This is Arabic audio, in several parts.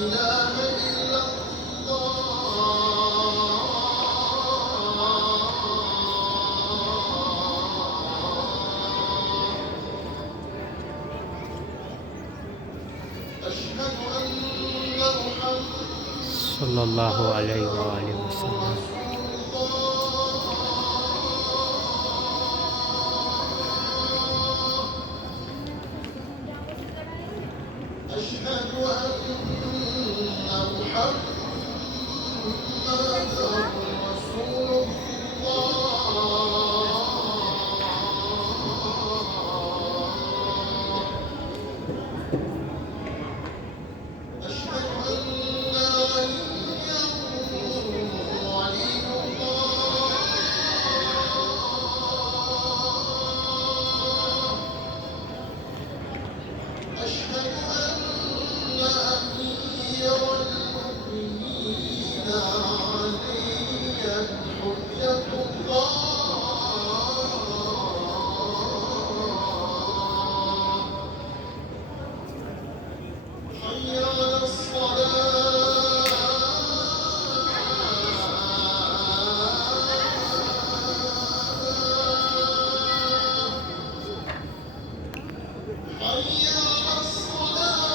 إله إلا أشهد أن محمدا صلى الله عليه وآله وسلم. أشهد أن محمدا رسول الله. أشهد أن عليا ولي الله. أشهد أن أمير المؤمنين عليا حجة الله. حي على الصلاة. حي على الصلاة.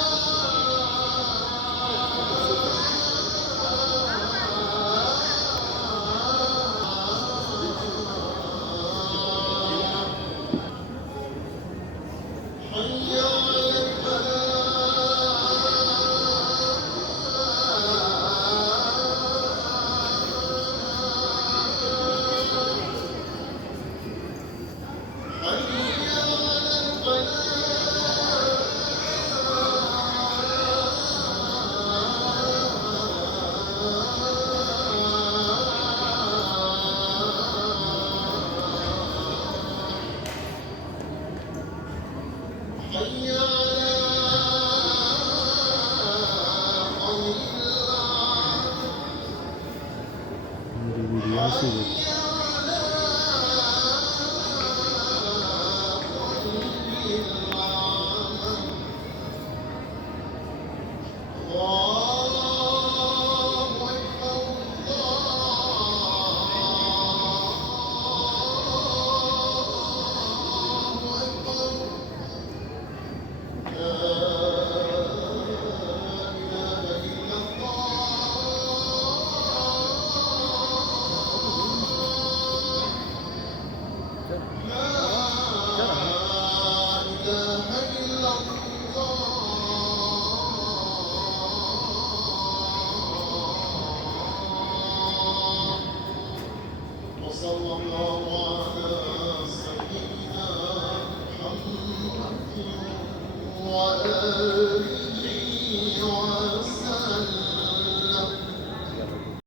حي على حي على قول الله. حي على قول الله. الله أكبر الله أكبر. لا إله إلا الله. لا إله إلا الله. وصلى الله على سيدنا محمد وآله وصحبه